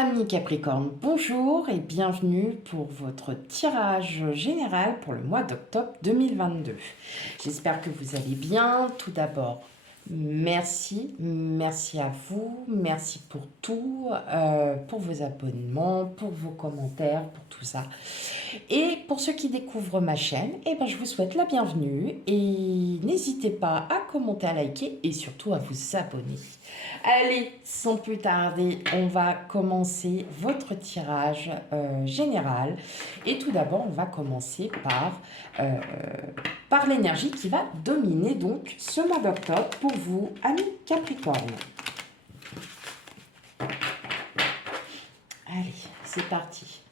Amis Capricorne, bonjour et bienvenue pour votre tirage général pour le mois d'octobre 2022. J'espère que vous allez bien. Tout d'abord, merci à vous, merci pour tout, pour vos abonnements, pour vos commentaires, pour tout ça. Et pour ceux qui découvrent ma chaîne, je vous souhaite la bienvenue et n'hésitez pas à commenter, à liker et surtout à vous abonner. Allez, sans plus tarder, on va commencer votre tirage général. Et tout d'abord, on va commencer par l'énergie qui va dominer donc ce mois d'octobre pour vous, amis Capricorne. Allez, c'est parti.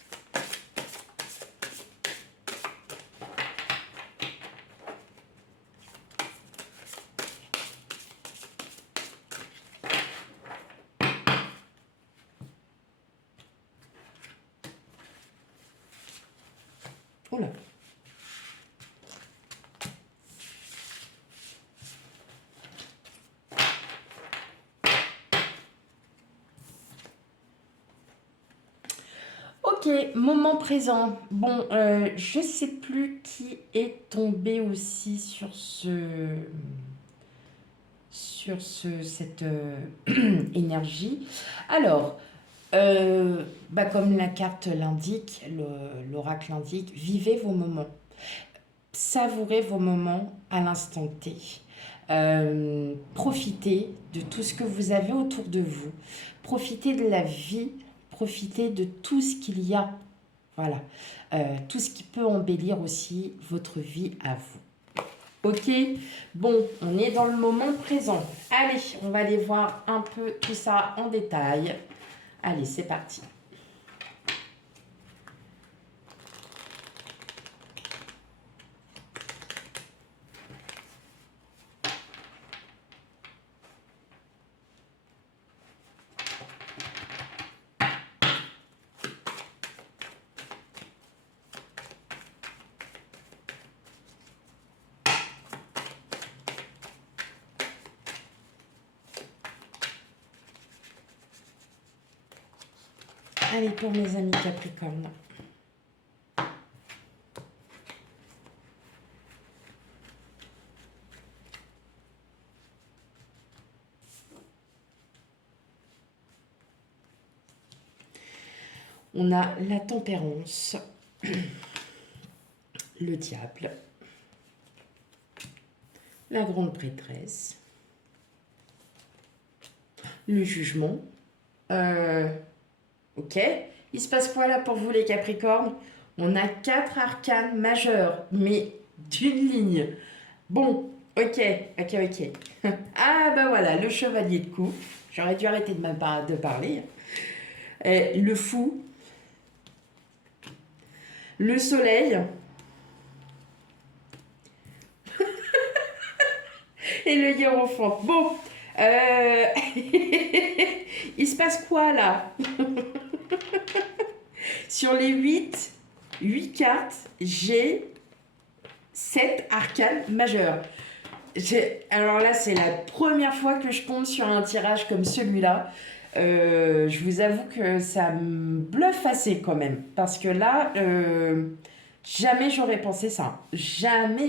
Oula. Ok, moment présent. Bon, je sais plus qui est tombé aussi cette énergie. Alors, comme la carte l'indique, l'oracle l'indique, vivez vos moments. Savourez vos moments à l'instant T. Profitez de tout ce que vous avez autour de vous. Profitez de la vie. Profitez de tout ce qu'il y a. Voilà. Tout ce qui peut embellir aussi votre vie à vous. Ok, bon, on est dans le moment présent. Allez, on va aller voir un peu tout ça en détail. Allez, c'est parti. Allez, pour mes amis Capricorne. On a la tempérance, le diable, la grande prêtresse, le jugement. Ok, il se passe quoi là pour vous les Capricornes? On a 4 arcanes majeurs, mais d'une ligne. Bon, ok. Ah bah voilà, le chevalier de coupe. J'aurais dû arrêter de parler. Le fou. Le soleil. Et le hiérophante. Bon, il se passe quoi là? Sur les 8 cartes, j'ai 7 arcanes majeures. Alors là, c'est la première fois que je tombe sur un tirage comme celui-là. Je vous avoue que ça me bluffe assez quand même. Parce que là, jamais j'aurais pensé ça. Jamais.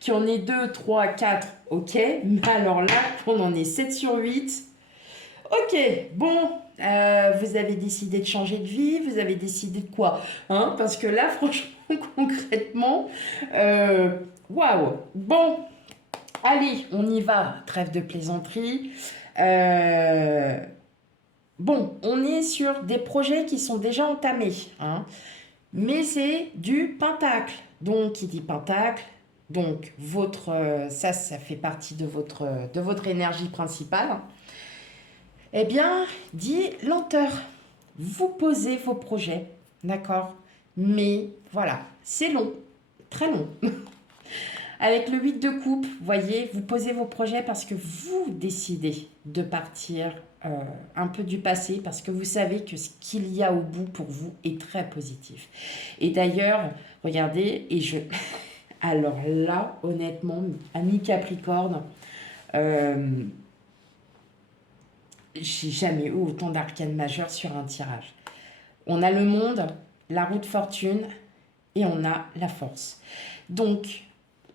Qu'il y en ait 2, 3, 4, ok. Mais alors là, on en est 7 sur 8. Ok, bon, vous avez décidé de changer de vie, vous avez décidé de quoi, hein? Parce que là, franchement, concrètement, waouh. Bon, allez, on y va, trêve de plaisanterie. Bon, on est sur des projets qui sont déjà entamés, hein, mais c'est du pentacle. Donc, qui dit pentacle, donc ça fait partie de votre énergie principale. Eh bien, dit lenteur. Vous posez vos projets, d'accord? Mais voilà, c'est long, très long. Avec le 8 de coupe, vous voyez, vous posez vos projets parce que vous décidez de partir un peu du passé, parce que vous savez que ce qu'il y a au bout pour vous est très positif. Et d'ailleurs, regardez, alors là, honnêtement, ami Capricorne, j'ai jamais eu autant d'arcanes majeures sur un tirage. On a le monde, la roue de fortune et on a la force. Donc,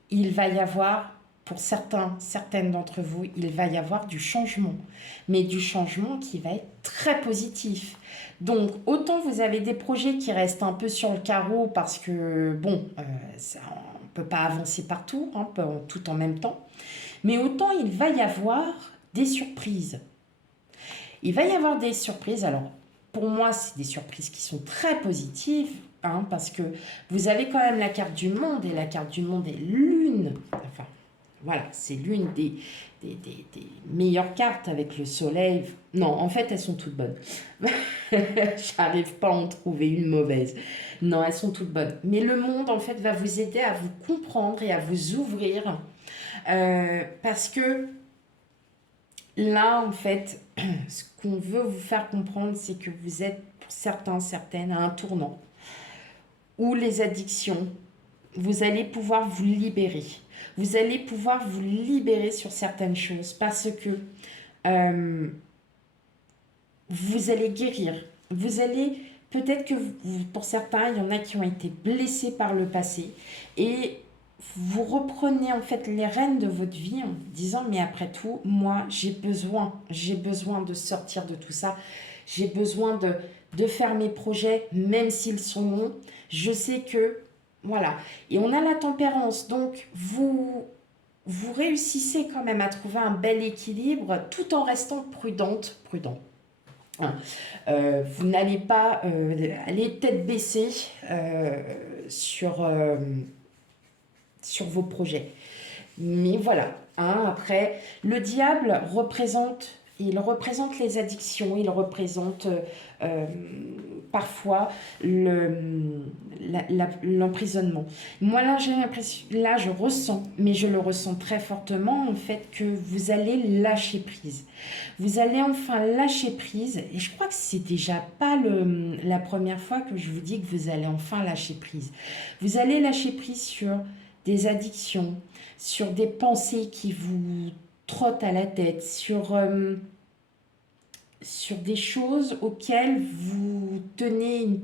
il va y avoir, pour certaines d'entre vous, il va y avoir du changement. Mais du changement qui va être très positif. Donc, autant vous avez des projets qui restent un peu sur le carreau parce que, bon, on ne peut pas avancer partout, hein, tout en même temps. Mais autant il va y avoir des surprises. Il va y avoir des surprises. Alors, pour moi, c'est des surprises qui sont très positives, hein, parce que vous avez quand même la carte du monde, et la carte du monde est l'une, enfin, voilà, c'est l'une des meilleures cartes avec le soleil. Non, en fait, elles sont toutes bonnes. J'arrive pas à en trouver une mauvaise. Non, elles sont toutes bonnes. Mais le monde, en fait, va vous aider à vous comprendre et à vous ouvrir. Parce que là, en fait, ce qu'on veut vous faire comprendre, c'est que vous êtes, pour certains, certaines, à un tournant où les addictions, vous allez pouvoir vous libérer. Vous allez pouvoir vous libérer sur certaines choses parce que euh, vous allez guérir. Vous allez, peut-être que pour certains, il y en a qui ont été blessés par le passé et vous reprenez en fait les rênes de votre vie en disant mais après tout, moi j'ai besoin de sortir de tout ça. J'ai besoin de faire mes projets, même s'ils sont longs. Je sais que, voilà. Et on a la tempérance, donc vous réussissez quand même à trouver un bel équilibre tout en restant prudent. Hein. Vous n'allez pas aller tête baissée sur vos projets. Mais voilà, hein, après, le diable il représente les addictions, il représente parfois l'emprisonnement. Moi, là, j'ai l'impression, là, je ressens, mais je le ressens très fortement, en fait, que vous allez lâcher prise. Vous allez enfin lâcher prise, et je crois que c'est déjà pas la première fois que je vous dis que vous allez enfin lâcher prise. Vous allez lâcher prise sur des addictions, sur des pensées qui vous trottent à la tête, sur des choses auxquelles vous tenez,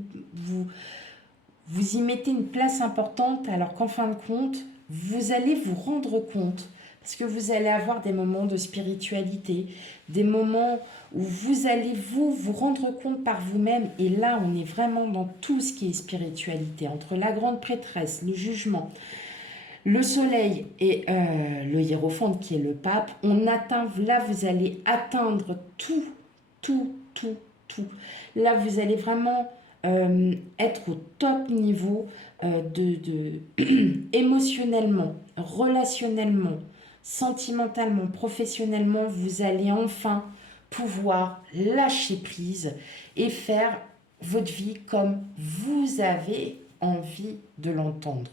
vous y mettez une place importante, alors qu'en fin de compte, vous allez vous rendre compte, parce que vous allez avoir des moments de spiritualité, des moments où vous allez vous rendre compte par vous-même, et là on est vraiment dans tout ce qui est spiritualité, entre la grande prêtresse, le jugement, le soleil et le hiérophante qui est le pape, on atteint, là vous allez atteindre tout. Là vous allez vraiment être au top niveau émotionnellement, relationnellement, sentimentalement, professionnellement, vous allez enfin pouvoir lâcher prise et faire votre vie comme vous avez envie de l'entendre.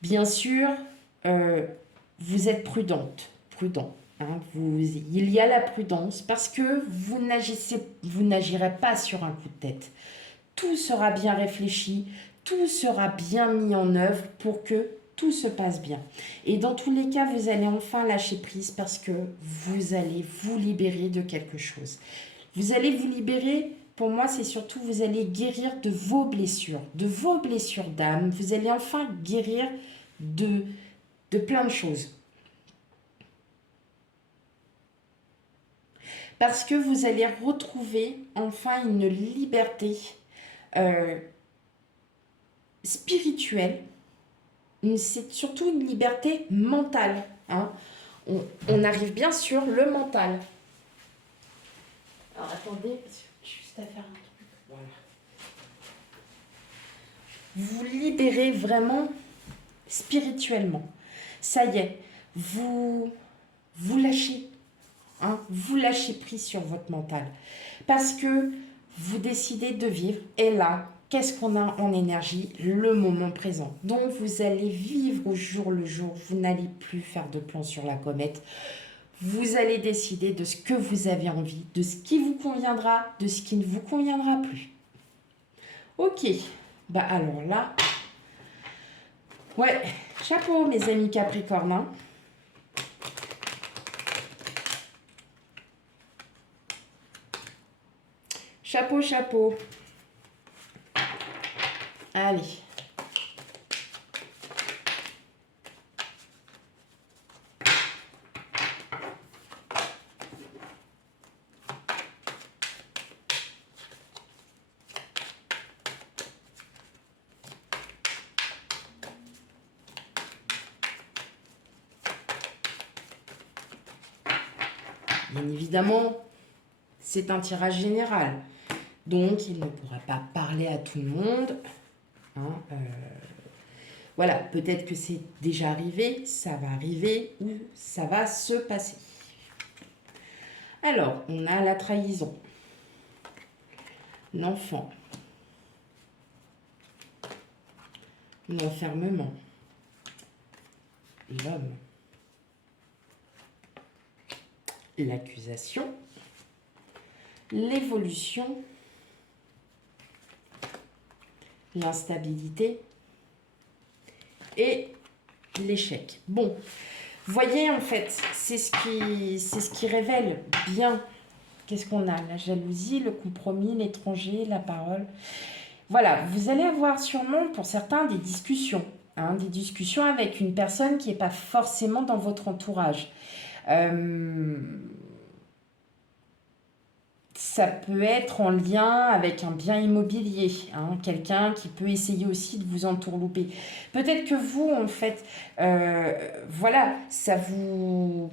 Bien sûr, vous êtes prudent. Hein, il y a la prudence parce que vous n'agirez pas sur un coup de tête. Tout sera bien réfléchi, tout sera bien mis en œuvre pour que tout se passe bien. Et dans tous les cas, vous allez enfin lâcher prise parce que vous allez vous libérer de quelque chose. Vous allez vous libérer, pour moi, c'est surtout vous allez guérir de vos blessures d'âme. Vous allez enfin guérir de plein de choses. Parce que vous allez retrouver enfin une liberté spirituelle. C'est surtout une liberté mentale. Hein. On arrive bien sur le mental. Alors attendez, juste à faire un truc. Voilà. Vous libérez vraiment spirituellement. Ça y est, vous lâchez. Hein, vous lâchez prise sur votre mental. Parce que vous décidez de vivre. Et là, qu'est-ce qu'on a en énergie? Le moment présent. Donc, vous allez vivre au jour le jour. Vous n'allez plus faire de plan sur la comète. Vous allez décider de ce que vous avez envie, de ce qui vous conviendra, de ce qui ne vous conviendra plus. Ok. Bah alors là... Ouais, chapeau mes amis Capricornes. Hein. Chapeau, chapeau. Allez. Bien évidemment, c'est un tirage général. Donc, il ne pourra pas parler à tout le monde. Hein, voilà, peut-être que c'est déjà arrivé, ça va arriver ou ça va se passer. Alors, on a la trahison, l'enfant, l'enfermement, l'homme, l'accusation, l'évolution, l'instabilité et l'échec. Bon, voyez en fait, c'est ce qui révèle bien. Qu'est-ce qu'on a? La jalousie, le compromis, l'étranger, la parole. Voilà, vous allez avoir sûrement pour certains des discussions. Des discussions avec une personne qui n'est pas forcément dans votre entourage. Ça peut être en lien avec un bien immobilier, quelqu'un qui peut essayer aussi de vous entourlouper. Peut-être que vous, en fait, voilà, ça vous...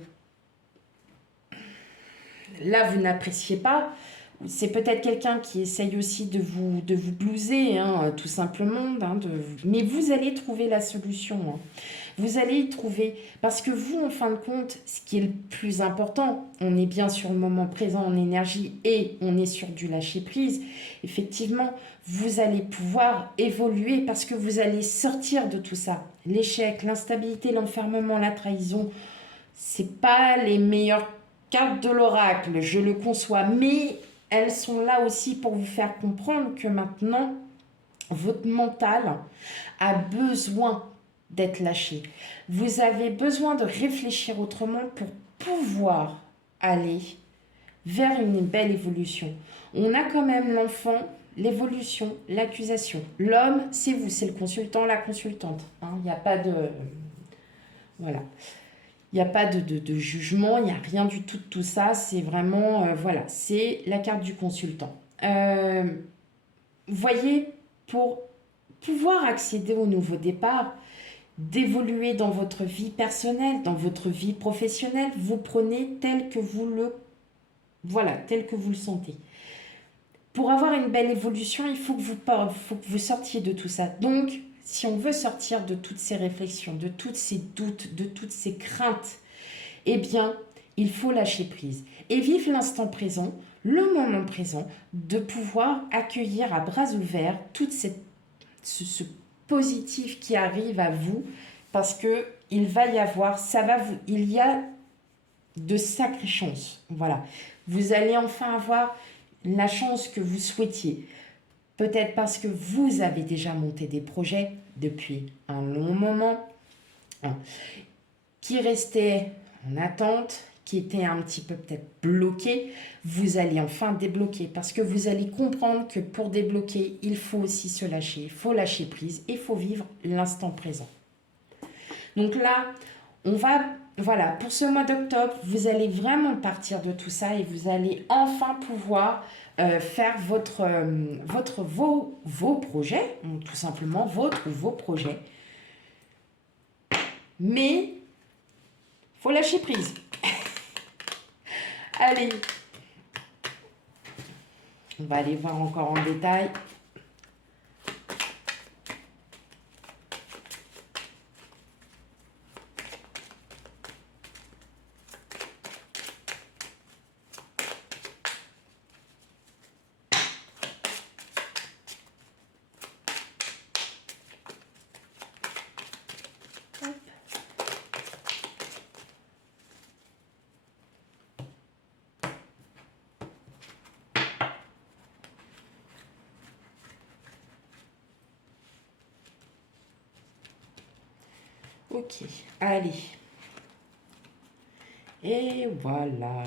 Là, vous n'appréciez pas. C'est peut-être quelqu'un qui essaye aussi de vous blouser, tout simplement. Mais vous allez trouver la solution. Vous allez y trouver. Parce que vous, en fin de compte, ce qui est le plus important, on est bien sur le moment présent en énergie et on est sur du lâcher-prise. Effectivement, vous allez pouvoir évoluer parce que vous allez sortir de tout ça. L'échec, l'instabilité, l'enfermement, la trahison, c'est pas les meilleures cartes de l'oracle, je le conçois. Mais elles sont là aussi pour vous faire comprendre que maintenant, votre mental a besoin d'être lâché. Vous avez besoin de réfléchir autrement pour pouvoir aller vers une belle évolution. On a quand même l'enfant, l'évolution, l'accusation. L'homme, c'est vous, c'est le consultant, la consultante. Il n'y a pas de... Voilà. Il n'y a pas de jugement, il n'y a rien du tout de tout ça. C'est vraiment, voilà, c'est la carte du consultant. Voyez, pour pouvoir accéder au nouveau départ, d'évoluer dans votre vie personnelle, dans votre vie professionnelle, vous prenez tel que vous le, voilà, tel que vous le sentez. Pour avoir une belle évolution, il faut que vous sortiez de tout ça. Donc, si on veut sortir de toutes ces réflexions, de tous ces doutes, de toutes ces craintes, eh bien, il faut lâcher prise et vivre l'instant présent, le moment présent, de pouvoir accueillir à bras ouverts tout ce positif qui arrive à vous, parce que il va y avoir, il y a de sacrées chances. Voilà, vous allez enfin avoir la chance que vous souhaitiez. Peut-être parce que vous avez déjà monté des projets depuis un long moment, qui restaient en attente, qui étaient un petit peu peut-être bloqués. Vous allez enfin débloquer parce que vous allez comprendre que pour débloquer, il faut aussi se lâcher, il faut lâcher prise, il faut vivre l'instant présent. Donc là, on va... Voilà, pour ce mois d'octobre, vous allez vraiment partir de tout ça et vous allez enfin pouvoir faire vos projets, tout simplement vos projets. Mais il faut lâcher prise. Allez, on va aller voir encore en détail. Ok, allez. Et voilà,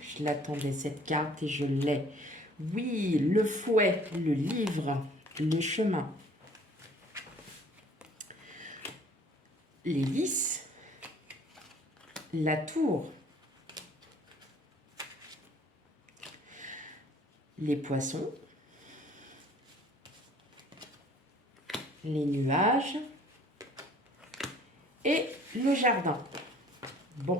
je l'attendais cette carte et je l'ai. Oui, le fouet, le livre, le chemin. L'hélice, la tour, les poissons, les nuages et le jardin. Bon.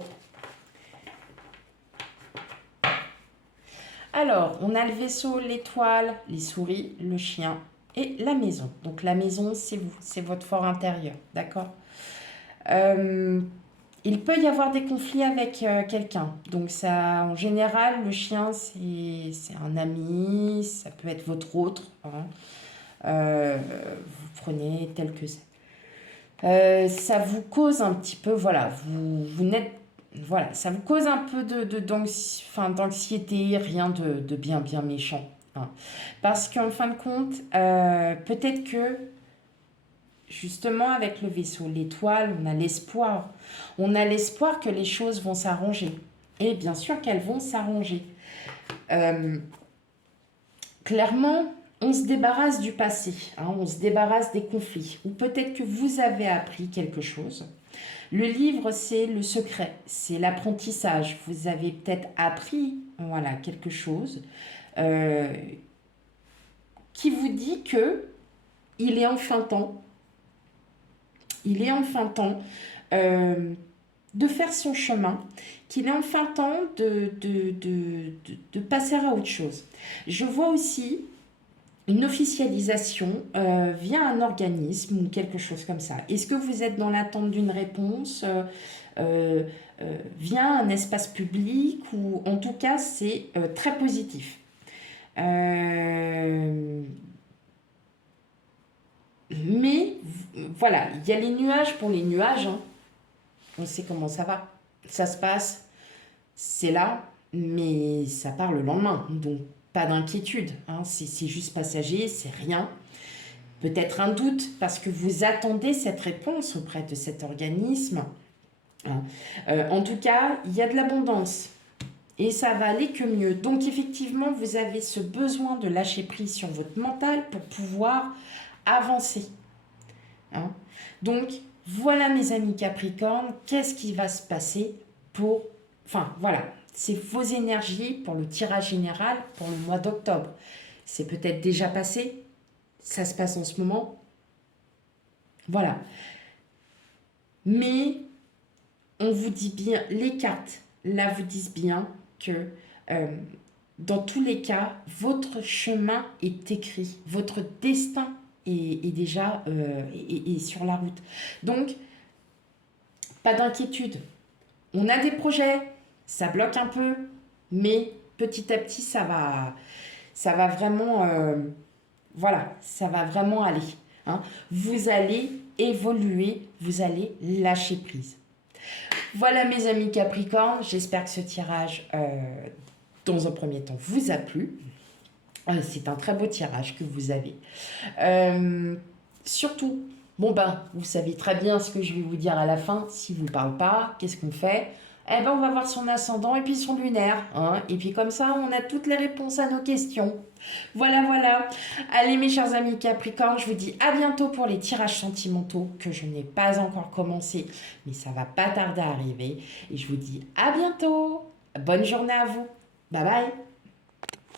Alors, on a le vaisseau, l'étoile, les souris, le chien et la maison. Donc la maison, c'est vous, c'est votre fort intérieur, d'accord? Il peut y avoir des conflits avec quelqu'un. Donc ça, en général, le chien, c'est un ami, ça peut être votre autre, hein. Vous prenez tel que c'est. Ça vous cause un petit peu, voilà, vous n'êtes, voilà, ça vous cause un peu d'anxiété, rien de bien, bien méchant, hein. Parce qu'en fin de compte, peut-être que, justement, avec le vaisseau, l'étoile, on a l'espoir. On a l'espoir que les choses vont s'arranger. Et bien sûr qu'elles vont s'arranger. Euh, Clairement, on se débarrasse du passé, hein, on se débarrasse des conflits. Ou peut-être que vous avez appris quelque chose. Le livre, c'est le secret, c'est l'apprentissage. Vous avez peut-être appris, voilà, quelque chose euh, qui vous dit que il est enfin temps, il est enfin temps euh, de faire son chemin, qu'il est enfin temps de passer à autre chose. Je vois aussi une officialisation via un organisme ou quelque chose comme ça. Est-ce que vous êtes dans l'attente d'une réponse euh, via un espace public ou en tout cas c'est très positif. Euh, mais voilà, il y a les nuages pour les nuages, hein. On sait comment ça va. Ça se passe, c'est là, mais ça part le lendemain. Donc pas d'inquiétude, hein. C'est juste passager, c'est rien. Peut-être un doute parce que vous attendez cette réponse auprès de cet organisme, hein. En tout cas, il y a de l'abondance et ça va aller que mieux. Donc effectivement, vous avez ce besoin de lâcher prise sur votre mental pour pouvoir avancer, hein. Donc voilà mes amis Capricorne, qu'est-ce qui va se passer pour... Enfin voilà, c'est vos énergies pour le tirage général pour le mois d'octobre. C'est peut-être déjà passé, ça se passe en ce moment. Voilà. Mais on vous dit bien, les cartes, là, vous disent bien que euh, dans tous les cas, votre chemin est écrit, votre destin est déjà est sur la route. Donc, pas d'inquiétude. On a des projets, ça bloque un peu, mais petit à petit, ça va vraiment, voilà, ça va vraiment aller, hein. Vous allez évoluer, vous allez lâcher prise. Voilà mes amis Capricorne, j'espère que ce tirage, dans un premier temps, vous a plu. C'est un très beau tirage que vous avez. Surtout, bon ben, vous savez très bien ce que je vais vous dire à la fin. Si vous ne parle pas, qu'est-ce qu'on fait? Eh ben, on va voir son ascendant et puis son lunaire, hein. Et puis comme ça, on a toutes les réponses à nos questions. Voilà, voilà. Allez mes chers amis Capricorne, je vous dis à bientôt pour les tirages sentimentaux que je n'ai pas encore commencé, mais ça va pas tarder à arriver. Et je vous dis à bientôt. Bonne journée à vous. Bye bye.